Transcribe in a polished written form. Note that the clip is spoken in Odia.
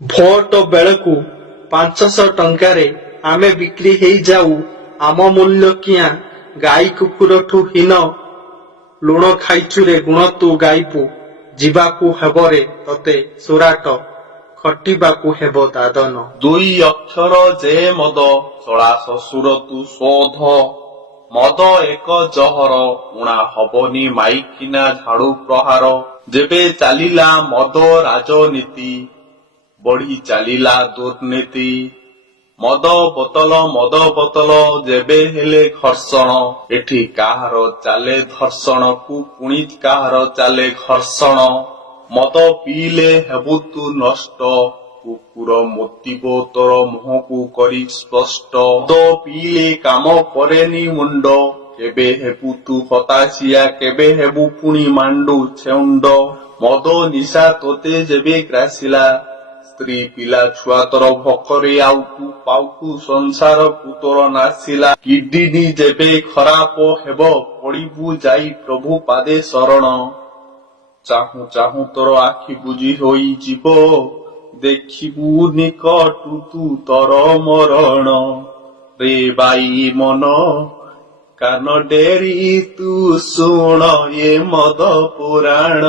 ଭୋଟ ବେଳକୁ 500 ଟଙ୍କାରେ ଆମେ ବିକ୍ରି ହେଇଯାଉ। ଆମ ମୂଲ୍ୟ କିଆଁ ଗାଈ କୁକୁରଠୁ ହୀନ। ଲୁଣ ଖାଇଚୁରେ ଗୁଣ ତୁ ଗାଇବୁ। ଯିବାକୁ ହେବରେ ତତେ ସୁରାଟ, ଖଟିବାକୁ ହେବ ଦାଦନ। 2 ଅକ୍ଷର ଯେ ମଦ, ଚଳା ଶ୍ୱଶୁର ତୁ ଶୋଧ। ମଦ ଏକ ଜହର, ଉଣା ହବନି ମାଇକିନା ଝାଡୁ ପ୍ରହାର। ଯେବେ ଚାଲିଲା ମଦ ରାଜନୀତି, ବଢି ଚାଲିଲା ଦୁର୍ନୀତି। ମଦ ବୋତଲ ଯେବେ ହେଲେ ଘର୍ଷଣ। ଏଠି କାହାର ଚାଲେ ଧର୍ଷଣକୁ, ପୁଣି କାହାର ଚାଲେ ଘର୍ଷଣ। ମଦ ପିଇଲେ ହେବୁ ତୁ ନଷ୍ଟ, କୁକୁର ମୁତିବ ତୋର ମୁହଁକୁ କରି ସ୍ପଷ୍ଟ। ମଦ ପିଇଲେ କାମ କରେନି ମୁଣ୍ଡ, କେବେ ହେବୁ ତୁ ହତାଶିଆ, କେବେ ହେବୁ ପୁଣି ମାଣ୍ଡୁ ଛେଉଣ୍ଡ। ମଦ ନିଶା ତୋତେ ଯେବେ ଗ୍ରାସିଲା, ସ୍ତ୍ରୀ ପିଲା ଛୁଆ ତୋର ଭୋକରେ ଆଉଟୁ ପାଉଟୁ ସଂସାରକୁ ତୋର ନାସିଲା। କିଡିନି ଯେବେ ଖରାପ ହେବ, ପଡ଼ିବୁ ଯାଇ ପ୍ରଭୁ ପାଦେ ଶରଣ। ଚାହୁଁ ଚାହୁଁ ତୋର ଆଖି ବୁଜି ହୋଇଯିବ, ଦେଖିବୁ ନିକଟୁ ତୁ ତୋର ମରଣ। ରେ ବାଇ ମନ କାନ ଡେରି ତୁ ଶୁଣ ଏ ମଦ ପୁରାଣ।